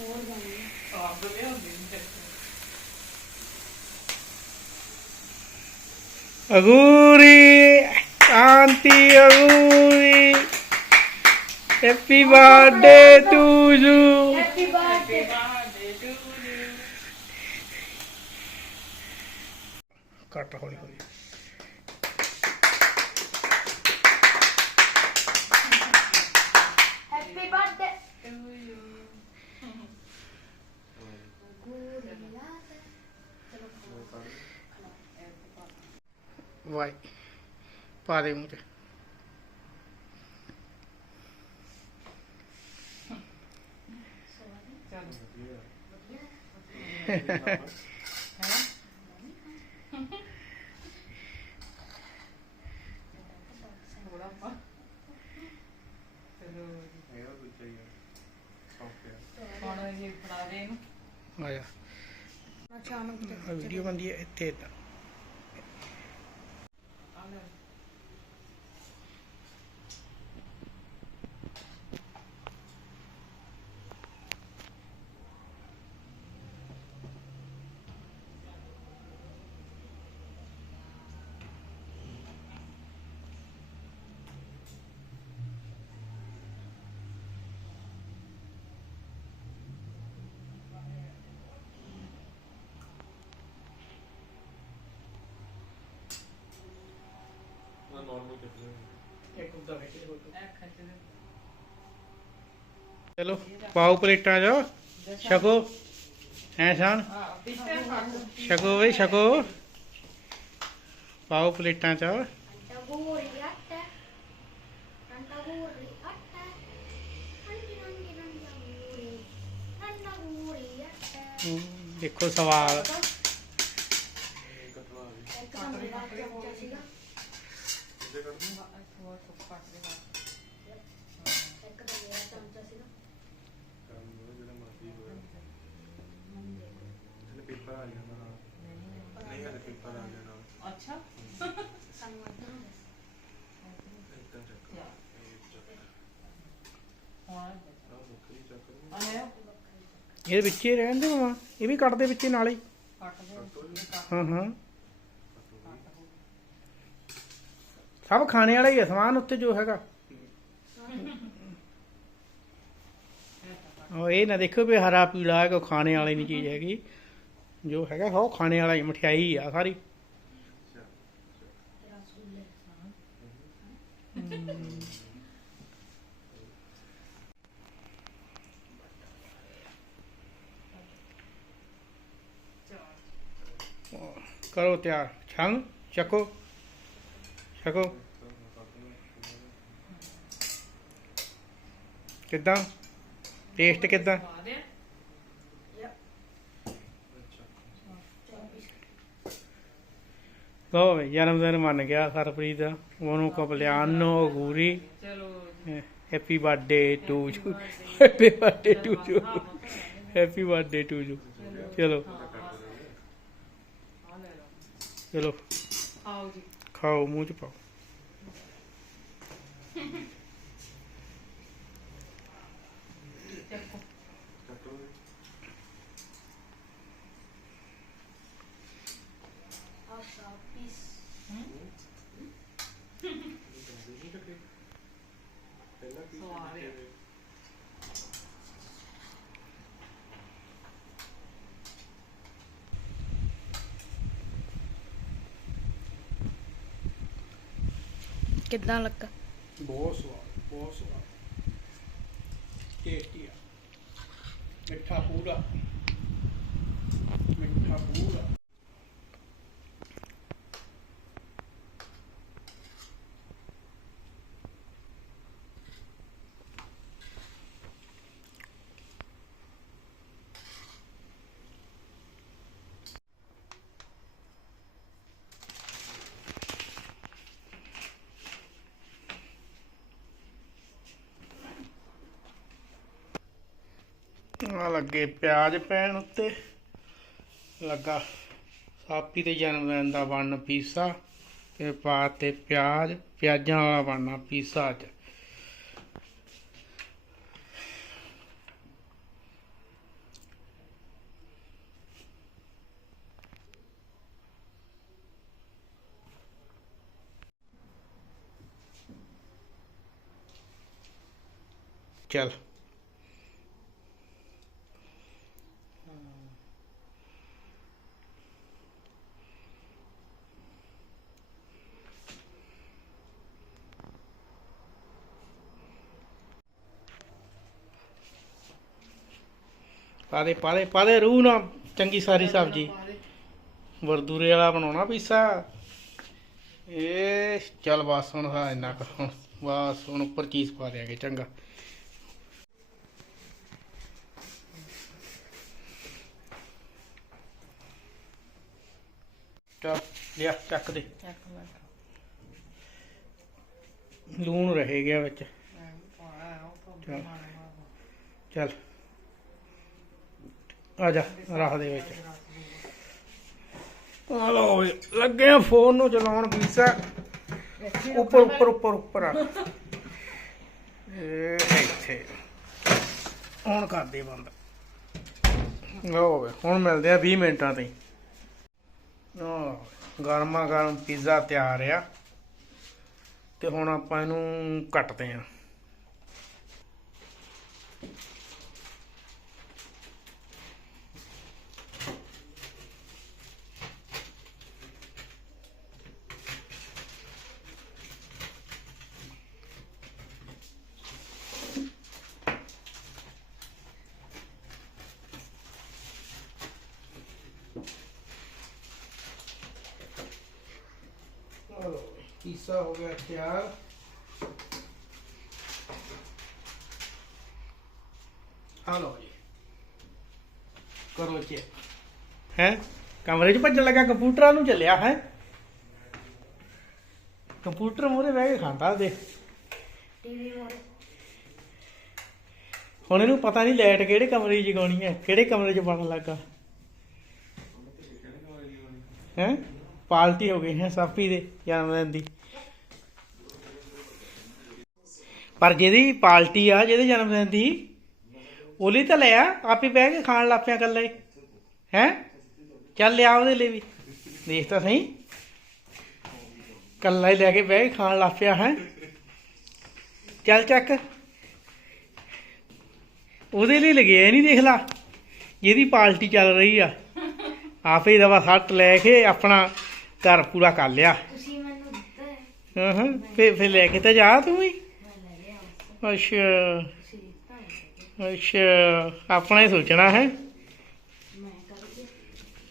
ਆਪ ਲਿਆਉਂਦੀ ਨਹੀਂ ਚੱਕ Aguri aunty Aguri. Happy birthday to you happy birthday birthday to you cut ਹੌਲੀ ਹੌਲੀ ਹੈਪੀ ਬਰਥਡੇ ਟੂ ਯੂ ਵਾਈ ਪਾ ਦੇ ਮੂੰਹ ਤੇ। ਹੁਣ ਜੀ ਫੜਾ ਦੇ ਇਹਨੂੰ ਆ ਜਾ ਅਚਾਨਕ ਤੇ ਆ ਵੀਡੀਓ ਬੰਦੀ ਹੈ ਇੱਥੇ ਏਦਾਂ। ਇੱਕ ਉੱਦਾਂ ਖਿੱਚ ਦੇ ਫੋਟੋ। ਇਹ ਖਿੱਚ ਦੇ ਚਲੋ ਪਾਓ ਪਲੇਟਾਂ ਜਾ ਛਕੋ ਐ ਸਾਨ ਹਾਂ ਪਿੱਛੇ ਹੱਥ ਛਕੋ ਬਈ ਥੋੜਾ ਸੁੱਕਾ ਕੱਟ ਦੇ ਇੱਕ ਤਾਂ ਮੇਰਾ ਚਮਚਾ ਸੀਗਾ ਅੱਛਾ ਸਾਨੂੰ ਅੱਧਾ ਹੁਣ ਆ ਇਹਦੇ ਵਿੱਚ ਹੀ ਰਹਿਣ ਦੇ ਮਾਂ ਇਹ ਵੀ ਕੱਟ ਦੇ ਵਿੱਚ ਨਾਲ ਹੀ। ਕੱਟ ਦੇ ਕੱਟ ਹਾਂ ਹਾਂ। ਸਭ ਖਾਣੇ ਵਾਲਾ ਹੀ ਹੈ, ਸਮਾਨ ਉੱਤੇ ਜੋ ਹੈਗਾ। ਉਹ ਇਹ ਨਾ ਦੇਖੋ ਵੀ ਹਰਾ ਪੀਲਾ ਹੈ, ਕੋਈ ਖਾਣੇ ਵਾਲੀ ਨਹੀਂ ਚੀਜ਼ ਹੈਗੀ। ਜੋ ਹੈਗਾ, ਉਹ ਖਾਣੇ ਵਾਲਾ ਹੀ, ਮਠਿਆਈ ਆ ਸਾਰੀ। ਕਰੋ ਤਿਆਰ। ਛੰਗ ਚੱਕੋ। ਛਕੋ ਕਿੱਦਾਂ? ਟੇਸਟ ਕਿੱਦਾਂ? ਲੋ ਵੀ ਜਨਮ ਦਿਨ ਮੰਨ ਗਿਆ ਸਰਪ੍ਰੀਤ ਦਾ ਉਹਨੂੰ ਕਪਲਿਆਨੋ ਗੂਰੀ ਚਲੋ happy birthday to you happy birthday to you happy birthday to you ਚਲੋ। ਚਲੋ। ਆਓ ਜੀ। ਖਾਓ ਮੂੰਹ ਚ ਪਾਓ ਚੱਕੋ ਆਸਾ ਪੀਸ ਸਵਾਦ ਹੈ ਕਿੱਦਾਂ ਲੱਗਾ? ਬਹੁਤ ਸਵਾਦ ਬਹੁਤ ਸਵਾਦ। ਟੇਸਟੀ ਆ। ਮਿੱਠਾ ਪੂਰਾ। ਮਿੱਠਾ ਪੂਰਾ। ਆ ਲੱਗੇ ਪਿਆਜ਼ ਪੈਣ ਉੱਤੇ। ਲੱਗਾ ਸਾਪੀ ਦੇ ਜਨਮ ਦਿਨ ਦਾ ਬਣਨ ਪੀਸਾ ਤੇ ਪਾ ਤੇ ਪਿਆਜ਼, ਪਿਆਜ਼ਾਂ ਵਾਲਾ ਬਣਨਾ ਪੀਸਾ ਅੱਜ। ਚਲ। ਪਾ ਦੇ ਪਾ ਦੇ ਪਾ ਦੇ ਰੂਹ ਨਾ ਚੰਗੀ ਸਾਰੀ ਸਬਜ਼ੀ। ਵਰਦੂਰੇ ਵਾਲਾ ਬਣਾਉਣਾ ਪੀਸਾ। ਇਹ ਚੱਲ ਬਸ ਹੁਣ ਹਾਂ ਇੰਨਾ ਕੁ ਹੁਣ ਬਸ ਹੁਣ ਉੱਪਰ ਚੀਜ਼ ਪਾ ਦਿਆਂਗੇ ਚੰਗਾ। ਚੱਲ ਲਿਆ ਚੱਕ ਦੇ। ਲੂਣ ਰਹਿ ਗਿਆ ਵਿੱਚ। ਚੱਲ। ਚੱਲ। ਆ ਜਾ ਰੱਖ ਦੇ ਵਿੱਚ। ਆ ਲੋ ਵੀ, ਲੱਗੇ ਆ ਫੋਨ ਨੂੰ ਚਲਾਉਣ ਪੀਸਾ ਉੱਪਰ ਉੱਪਰ ਉੱਪਰ ਉੱਪਰ ਆ। ਇੱਥੇ। ਹੁਣ ਕਰਦੇ ਬੰਦ। ਲੋ ਵੀ, ਹੁਣ ਮਿਲਦੇ ਆ 20 ਮਿੰਟਾਂ ਤੇ ਆ ਗਰਮਾ ਗਰਮ ਪੀਜ਼ਾ ਤਿਆਰ ਆ। ਤੇ ਹੁਣ ਆਪਾਂ ਇਹਨੂੰ ਕੱਟਦੇ ਆ ਚਲੋ ਪੀਸਾ ਹੋ ਗਿਆ ਤਿਆਰ। ਆ ਲਓ ਜੀ। ਕਰੋ ਚੇ ਹੈ? ਕਮਰੇ 'ਚ ਭੱਜਣ ਲੱਗਾ ਕੰਪਿਊਟਰਾਂ ਨੂੰ ਚੱਲਿਆ ਹੈ? ਕੰਪਿਊਟਰ ਮੂਹਰੇ ਬਹਿ ਕੇ ਖਾਂਦਾ ਦੇ ਟੀਵੀ ਹੁਣ ਇਹਨੂੰ ਪਤਾ ਨਹੀਂ ਲਾਈਟ ਕਿਹੜੇ ਕਮਰੇ 'ਚ ਜਗਾਉਣੀ ਹੈ ਕਿਹੜੇ ਕਮਰੇ 'ਚ ਬਣਨ ਲੱਗਾ। ਹੈ? ਪਾਰਟੀ ਹੋ ਗਈ ਹੈ ਸਾਫੀ ਦੇ ਜਨਮ ਦਿਨ ਦੀ। ਪਰ ਜਿਹਦੀ ਪਾਰਟੀ ਆ ਜਿਹਦੇ ਜਨਮ ਦਿਨ ਦੀ ਉਹਲੀ ਤਾਂ ਲਿਆ ਆਪੇ ਬਹਿ ਕੇ ਖਾਣ ਲੱਗ ਪਿਆ ਇਕੱਲਾ ਹੀ। ਚੱਲ ਲਿਆ ਉਹਦੇ ਲਈ ਵੀ। ਦੇਖ ਤਾਂ ਸਹੀ। ਇਕੱਲਾ ਹੀ ਲੈ ਕੇ ਬਹਿ ਕੇ ਖਾਣ ਲੱਗ ਪਿਆ ਹੈ? ਚੱਲ ਚੱਕ। ਉਹਦੇ ਲਈ ਲਗਿਆ ਨਹੀਂ ਦੇਖ ਲਾ। ਜਿਹਦੀ ਪਾਰਟੀ ਚੱਲ ਰਹੀ ਆ। ਆਪੇ ਦਵਾ ਸੱਟ ਲੈ ਕੇ ਆਪਣਾ ਘਰ ਪੂਰਾ ਕਰ ਲਿਆ। ਤੁਸੀਂ ਮੈਨੂੰ ਦਿੱਤਾ ਹੈ। ਹਾਂ ਹਾਂ। ਫੇ ਫੇ ਲੈ ਕੇ ਤਾਂ ਜਾ ਤੂੰ ਵੀ। ਅੱਛਾ। ਅੱਛਾ ਆਪਣਾ ਹੀ ਸੋਚਣਾ ਹੈ?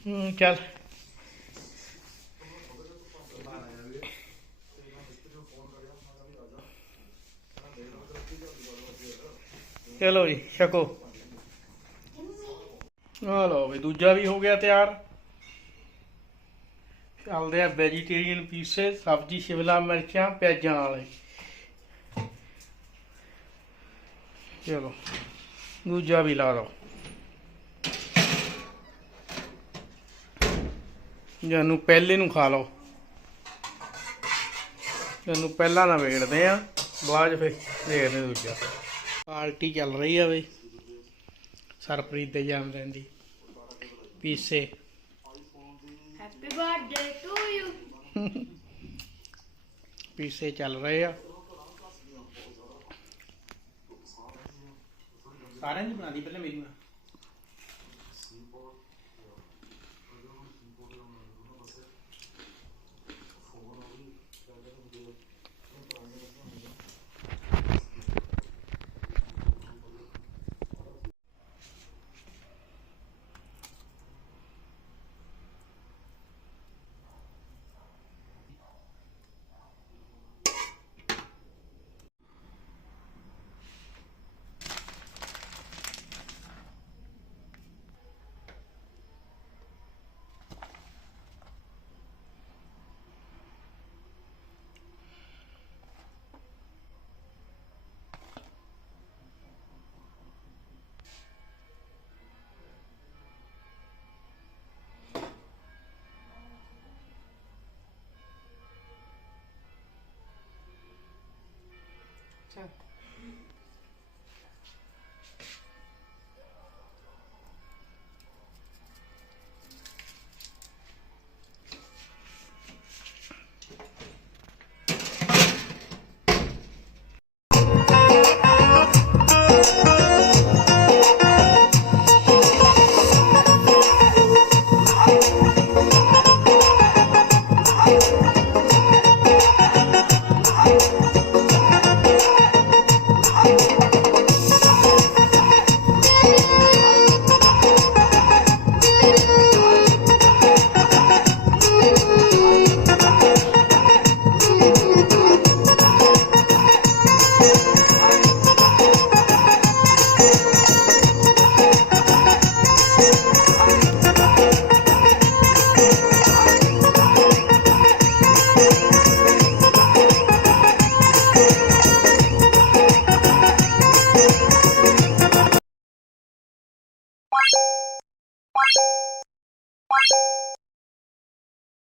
ਹੂੰ, ਚੱਲ। ਚਲੋ ਜੀ ਛਕੋ। ਆ ਲਓ ਵੀ ਦੂਜਾ ਵੀ ਹੋ ਗਿਆ ਤਿਆਰ। ਚੱਲਦੇ ਆ ਵੈਜੀਟੇਰੀਅਨ ਪੀਸੇ ਸਬਜ਼ੀ ਸ਼ਿਮਲਾ ਮਿਰਚਾਂ ਪਿਆਜ਼ਾਂ ਵਾਲੇ। ਚਲੋ ਦੂਜਾ ਵੀ ਲਾ ਲਓ। ਜਾਨੂੰ ਪਹਿਲੇ ਨੂੰ ਖਾ ਲਓ। ਜਾਨੂੰ ਪਹਿਲਾਂ ਨਾ ਵੇੜਦੇ ਆ ਬਾਅਦ ਫਿਰ ਦੇਖਦੇ ਦੂਜਾ। ਪਾਰਟੀ ਚੱਲ ਰਹੀ ਆ ਬਈ। ਸਰਪ੍ਰੀਤ ਦੇ ਜਨਮ ਦਿਨ ਦੀ। ਪੀਸੇ। ਹੈਪੀ ਬਰਥਡੇ ਟੂ ਯੂ ਪੀਸੇ ਚੱਲ ਰਹੇ ਆ। ආරංචි පුනා දීපල මෙරිුණා.